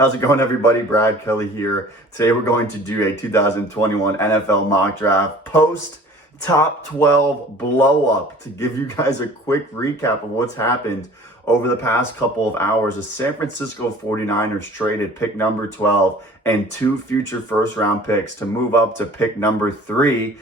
How's it going, everybody? Brad Kelly here. Today we're going to do a 2021 NFL mock draft post top 12 blow up to give you guys a quick recap of what's happened over the past couple of hours. The San Francisco 49ers traded pick number 12 and 2 future first round picks to move up to pick number 3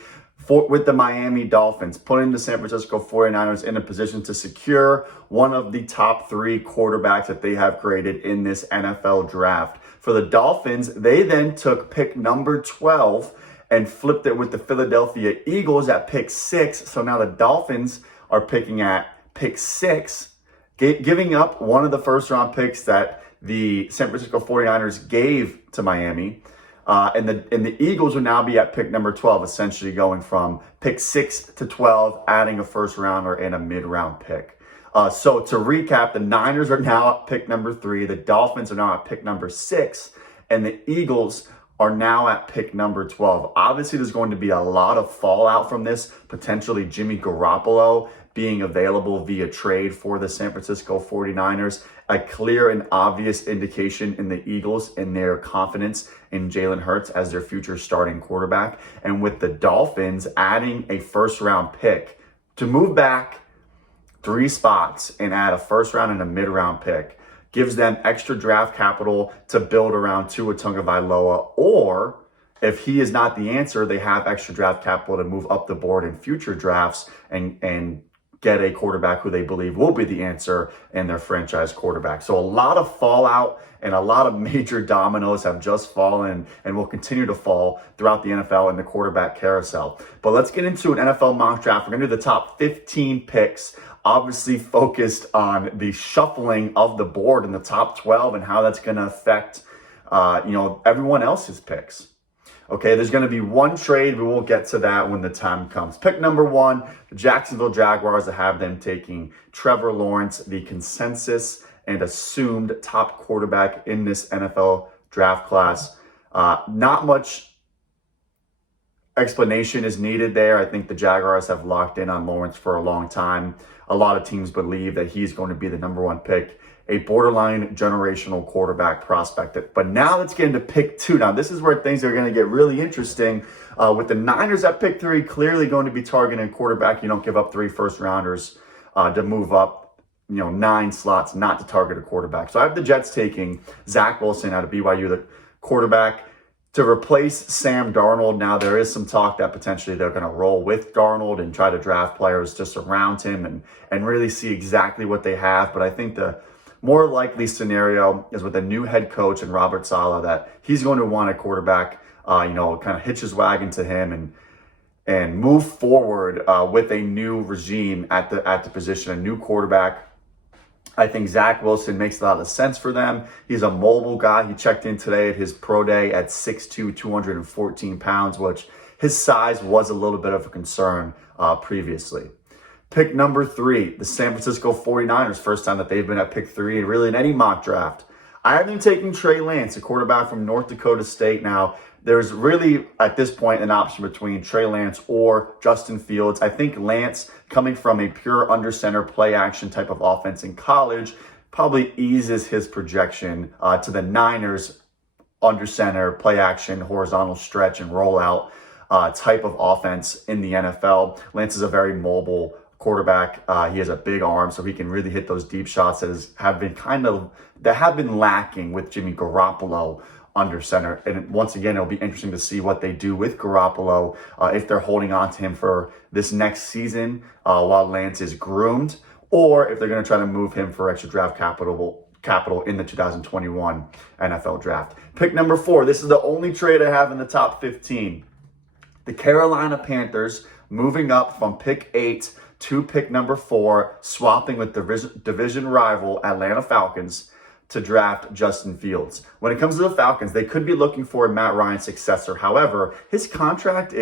with the Miami Dolphins, putting the San Francisco 49ers in a position to secure one of the top 3 quarterbacks that they have created in this NFL draft. For the Dolphins, they then took pick number 12 and flipped it with the Philadelphia Eagles at pick 6. So now the Dolphins are picking at pick 6, giving up one of the first round picks that the San Francisco 49ers gave to Miami. And the Eagles will now be at pick number 12, essentially going from pick 6 to 12, adding a first rounder and a mid-round pick. So to recap, the Niners are now at pick number 3, the Dolphins are now at pick number 6, and the Eagles are now at pick number 12. Obviously, there's going to be a lot of fallout from this, potentially Jimmy Garoppolo being available via trade for the San Francisco 49ers, a clear and obvious indication in the Eagles in their confidence in Jalen Hurts as their future starting quarterback. And with the Dolphins adding a first round pick to move back 3 spots and add a first round and a mid round pick gives them extra draft capital to build around Tua Tagovailoa, or if he is not the answer, they have extra draft capital to move up the board in future drafts and get a quarterback who they believe will be the answer and their franchise quarterback. So a lot of fallout and a lot of major dominoes have just fallen and will continue to fall throughout the NFL and the quarterback carousel. But let's get into an NFL mock draft. We're going to do the top 15 picks, obviously focused on the shuffling of the board in the top 12 and how that's going to affect everyone else's picks. Okay, there's going to be one trade, but we'll get to that when the time comes. Pick number 1, the Jacksonville Jaguars have them taking Trevor Lawrence, the consensus and assumed top quarterback in this NFL draft class. Not much explanation is needed there. I think the Jaguars have locked in on Lawrence for a long time. A lot of teams believe that he's going to be the number 1 pick, a borderline generational quarterback prospect. But now let's get into pick 2. Now, this is where things are going to get really interesting. With the Niners at pick 3, clearly going to be targeting a quarterback. You don't give up 3 first rounders to move up 9 slots not to target a quarterback. So I have the Jets taking Zach Wilson out of BYU, the quarterback, to replace Sam Darnold. Now, there is some talk that potentially they're going to roll with Darnold and try to draft players just around him and really see exactly what they have. But I think the more likely scenario is with a new head coach and Robert Saleh that he's going to want a quarterback, kind of hitch his wagon to him and move forward with a new regime at the position, a new quarterback. I think Zach Wilson makes a lot of sense for them. He's a mobile guy. He checked in today at his pro day at 6'2", 214 pounds, which his size was a little bit of a concern previously. Pick number 3, the San Francisco 49ers, first time that they've been at pick 3 and really in any mock draft. I have them taking Trey Lance, a quarterback from North Dakota State. Now, there's really, at this point, an option between Trey Lance or Justin Fields. I think Lance, coming from a pure under center play action type of offense in college, probably eases his projection to the Niners under center play action, horizontal stretch and rollout type of offense in the NFL. Lance is a very mobile quarterback. He has a big arm, so he can really hit those deep shots that have been lacking with Jimmy Garoppolo under center. And once again, it'll be interesting to see what they do with Garoppolo if they're holding on to him for this next season while Lance is groomed, or if they're going to try to move him for extra draft capital in the 2021 NFL draft. Pick number 4. This is the only trade I have in the top 15. The Carolina Panthers moving up from pick 8 to pick number 4, swapping with division rival Atlanta Falcons to draft Justin Fields. When it comes to the Falcons, they could be looking for a Matt Ryan successor. However, his contract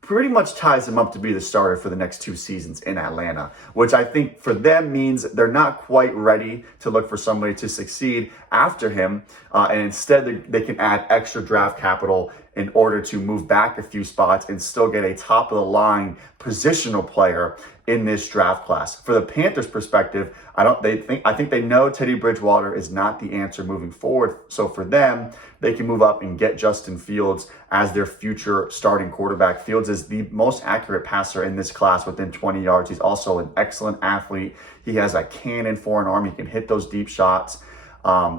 pretty much ties him up to be the starter for the next 2 seasons in Atlanta, which I think for them means they're not quite ready to look for somebody to succeed after him. And instead, they can add extra draft capital in order to move back a few spots and still get a top of the line positional player in this draft class. For the Panthers' perspective, I think they know Teddy Bridgewater is not the answer moving forward. So for them, they can move up and get Justin Fields as their future starting quarterback. Fields is the most accurate passer in this class within 20 yards. He's also an excellent athlete. He has a cannon for an arm. He can hit those deep shots.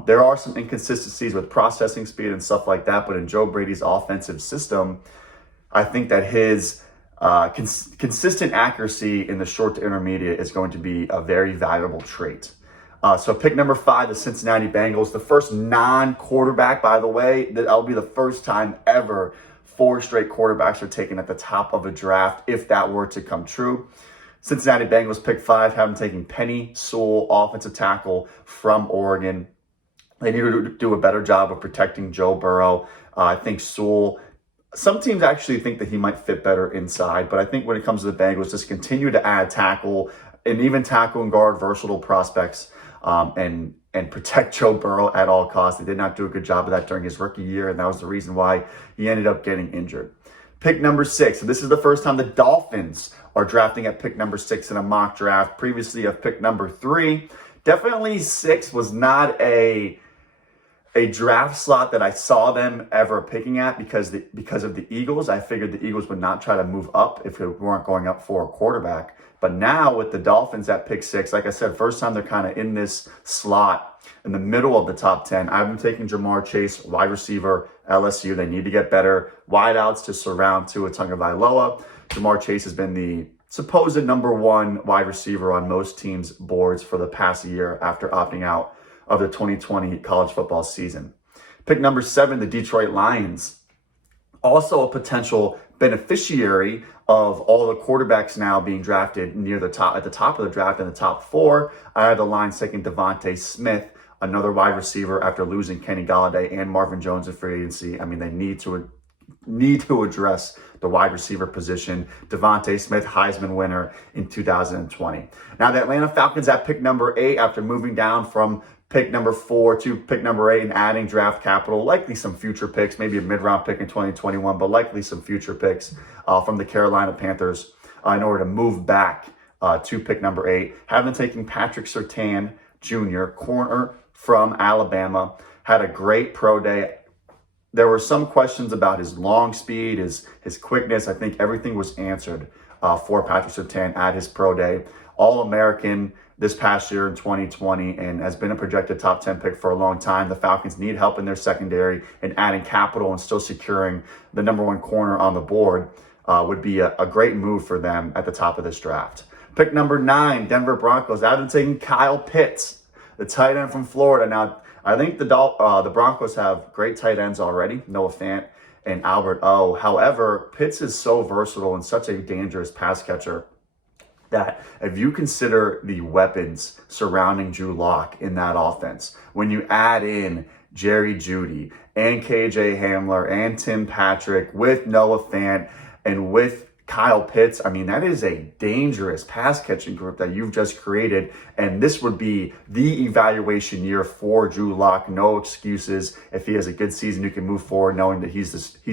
There are some inconsistencies with processing speed and stuff like that, but in Joe Brady's offensive system, I think that his consistent accuracy in the short to intermediate is going to be a very valuable trait. So pick number 5, the Cincinnati Bengals, the first non-quarterback, by the way. That'll be the first time ever 4 straight quarterbacks are taken at the top of a draft, if that were to come true. Cincinnati Bengals pick 5, have them taking Penny Sewell, offensive tackle from Oregon. They need to do a better job of protecting Joe Burrow. I think Sewell, some teams actually think that he might fit better inside, but I think when it comes to the Bengals, just continue to add tackle and even tackle and guard versatile prospects and protect Joe Burrow at all costs. They did not do a good job of that during his rookie year, and that was the reason why he ended up getting injured. Pick number 6. So this is the first time the Dolphins are drafting at pick number 6 in a mock draft. Previously of pick number 3. Definitely 6 was not a draft slot that I saw them ever picking at because of the Eagles. I figured the Eagles would not try to move up if they weren't going up for a quarterback. But now with the Dolphins at pick 6, like I said, first time they're kind of in this slot in the middle of the top 10. I've been taking Jamar Chase, wide receiver, LSU. They need to get better wideouts to surround Tua Tagovailoa. Jamar Chase has been the supposed number 1 wide receiver on most teams' boards for the past year after opting out of the 2020 college football season. Pick number 7, the Detroit Lions. Also a potential beneficiary of all the quarterbacks now being drafted near the top, at the top of the draft in the top 4. I had the Lions taking Devontae Smith, another wide receiver after losing Kenny Golladay and Marvin Jones in free agency. I mean, they need to address the wide receiver position. Devontae Smith, Heisman winner in 2020. Now the Atlanta Falcons at pick number 8 after moving down from pick number 4 to pick number 8 and adding draft capital, likely some future picks, maybe a mid-round pick in 2021, but likely some future picks from the Carolina Panthers in order to move back to pick number 8. Having taken Patrick Surtain Jr., corner from Alabama, had a great pro day. There were some questions about his long speed, his quickness. I think everything was answered for Patrick Surtain at his pro day. All-American this past year in 2020 and has been a projected top 10 pick for a long time. The Falcons need help in their secondary, and adding capital and still securing the number 1 corner on the board would be a great move for them at the top of this draft. Pick number 9, Denver Broncos. I've been taking Kyle Pitts, the tight end from Florida. Now, I think the Broncos have great tight ends already, Noah Fant and Albert O. However, Pitts is so versatile and such a dangerous pass catcher that if you consider the weapons surrounding Drew Lock in that offense, when you add in Jerry Jeudy and KJ Hamler and Tim Patrick with Noah Fant and with Kyle Pitts, I mean, that is a dangerous pass catching group that you've just created. And this would be the evaluation year for Drew Lock. No excuses. If he has a good season, you can move forward knowing that he's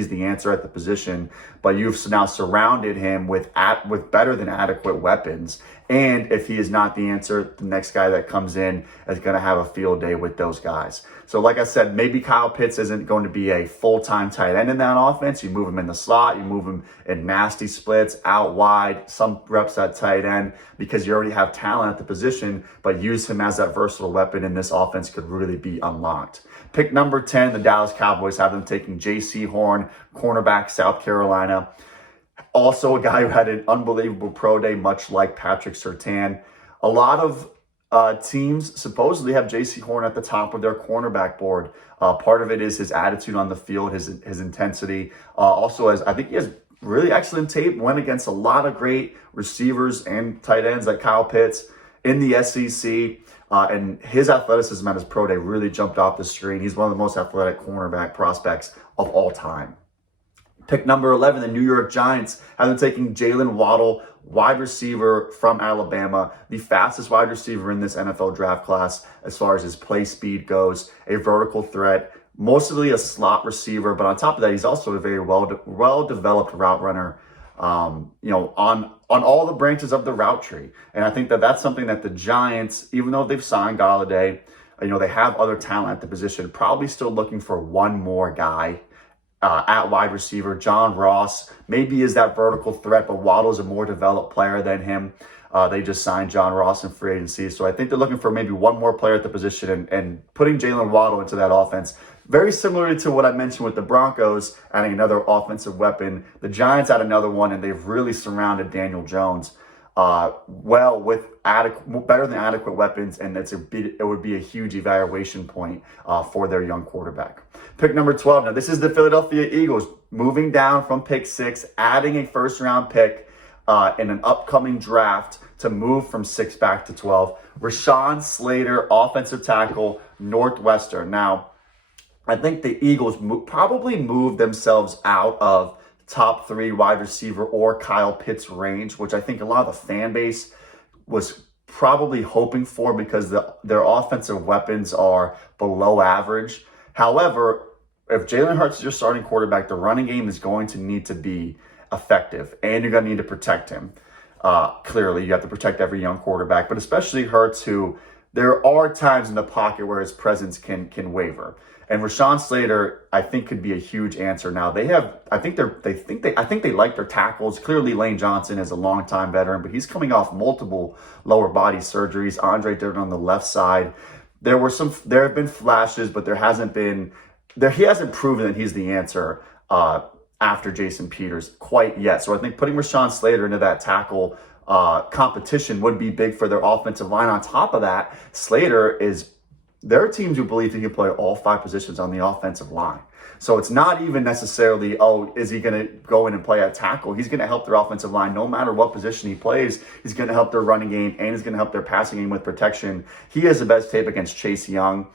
the answer at the position. But you've now surrounded him with better than adequate weapons. And if he is not the answer, the next guy that comes in is going to have a field day with those guys. So like I said, maybe Kyle Pitts isn't going to be a full-time tight end in that offense. You move him in the slot, you move him in nasty splits, out wide, some reps at tight end because you already have talent at the position, but use him as that versatile weapon and this offense could really be unlocked. Pick number 10, the Dallas Cowboys have them taking J.C. Horn, cornerback, South Carolina. Also a guy who had an unbelievable pro day, much like Patrick Surtain. A lot of teams supposedly have J.C. Horn at the top of their cornerback board. Part of it is his attitude on the field, his intensity. Also, I think he has really excellent tape, went against a lot of great receivers and tight ends like Kyle Pitts in the SEC. And his athleticism at his pro day really jumped off the screen. He's one of the most athletic cornerback prospects of all time. Pick number 11, the New York Giants have been taking Jalen Waddle, wide receiver from Alabama, the fastest wide receiver in this NFL draft class as far as his play speed goes, a vertical threat, mostly a slot receiver, but on top of that, he's also a very well-developed route runner. On all the branches of the route tree, and I think that that's something that the Giants, even though they've signed Galladay, they have other talent at the position, probably still looking for one more guy at wide receiver. John Ross maybe is that vertical threat, but Waddle's a more developed player than him. They just signed John Ross in free agency. So I think they're looking for maybe one more player at the position and putting Jalen Waddle into that offense. Very similar to what I mentioned with the Broncos, adding another offensive weapon. The Giants add another one, and they've really surrounded Daniel Jones with better than adequate weapons, and it would be a huge evaluation point for their young quarterback. Pick number 12. Now, this is the Philadelphia Eagles moving down from pick 6, adding a first-round pick in an upcoming draft to move from 6 back to 12. Rashawn Slater, offensive tackle, Northwestern. Now, I think the Eagles probably moved themselves out of top 3 wide receiver or Kyle Pitts range, which I think a lot of the fan base was probably hoping for because their offensive weapons are below average. However, if Jalen Hurts is your starting quarterback, the running game is going to need to be effective, and you're going to need to protect him. Clearly, you have to protect every young quarterback, but especially Hurts, who there are times in the pocket where his presence can waver. And Rashawn Slater, I think, could be a huge answer. Now I think they like their tackles. Clearly, Lane Johnson is a longtime veteran, but he's coming off multiple lower body surgeries. Andre Dillon on the left side. There have been flashes, but he hasn't proven that he's the answer after Jason Peters quite yet. So I think putting Rashawn Slater into that tackle competition would be big for their offensive line. On top of that, there are teams who believe he can play all 5 positions on the offensive line. So it's not even necessarily, is he going to go in and play at tackle? He's going to help their offensive line no matter what position he plays. He's going to help their running game, and he's going to help their passing game with protection. He has the best tape against Chase Young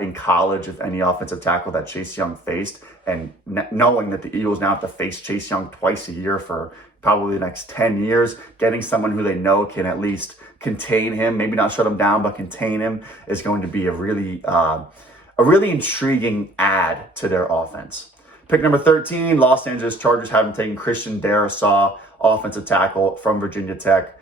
in college of any offensive tackle that Chase Young faced. And knowing that the Eagles now have to face Chase Young twice a year for probably the next 10 years, getting someone who they know can at least contain him, maybe not shut him down, but contain him, is going to be a really intriguing add to their offense. Pick number 13, Los Angeles Chargers having taken Christian Darrisaw, offensive tackle from Virginia Tech.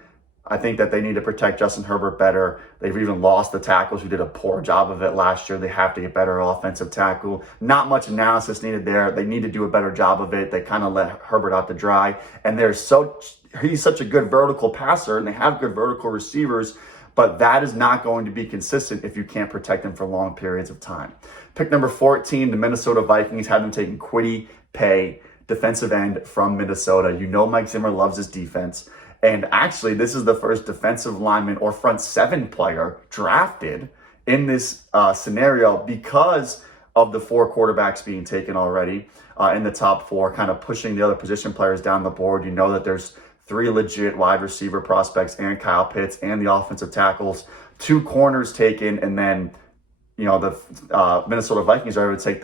I think that they need to protect Justin Herbert better. They've even lost the tackles who did a poor job of it last year. They have to get better offensive tackle. Not much analysis needed there. They need to do a better job of it. They kind of let Herbert out to dry. And he's such a good vertical passer, and they have good vertical receivers, but that is not going to be consistent if you can't protect him for long periods of time. Pick number 14, the Minnesota Vikings have them taking Kwity Paye, defensive end from Minnesota. You know Mike Zimmer loves his defense. And actually, this is the first defensive lineman or front 7 player drafted in this scenario because of the 4 quarterbacks being taken already in the top 4, kind of pushing the other position players down the board. You know that there's 3 legit wide receiver prospects and Kyle Pitts and the offensive tackles, 2 corners taken, and then the Minnesota Vikings are going to take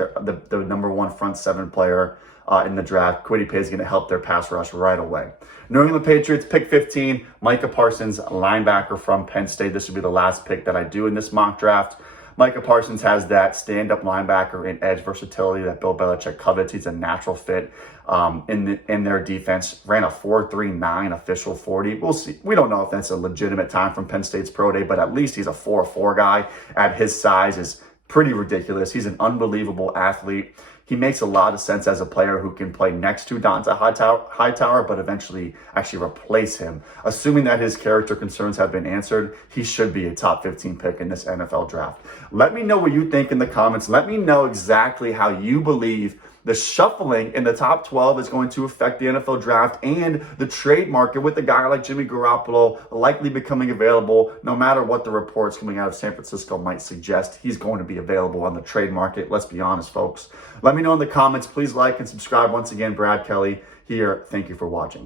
the number 1 front 7 player in the draft. Kwity Paye is going to help their pass rush right away. New England Patriots, pick 15, Micah Parsons, linebacker from Penn State. This would be the last pick that I do in this mock draft. Micah Parsons has that stand-up linebacker and edge versatility that Bill Belichick covets. He's a natural fit in their defense. Ran a 4.39 official 40. We'll see. We don't know if that's a legitimate time from Penn State's pro day, but at least he's a 4.4 guy. At his size is pretty ridiculous. He's an unbelievable athlete. He makes a lot of sense as a player who can play next to Dont'a Hightower, but eventually actually replace him. Assuming that his character concerns have been answered, he should be a top 15 pick in this NFL draft. Let me know what you think in the comments. Let me know exactly how you believe the shuffling in the top 12 is going to affect the NFL draft and the trade market with a guy like Jimmy Garoppolo likely becoming available. No matter what the reports coming out of San Francisco might suggest, he's going to be available on the trade market. Let's be honest, folks. Let me know in the comments. Please like and subscribe. Once again, Brad Kelly here. Thank you for watching.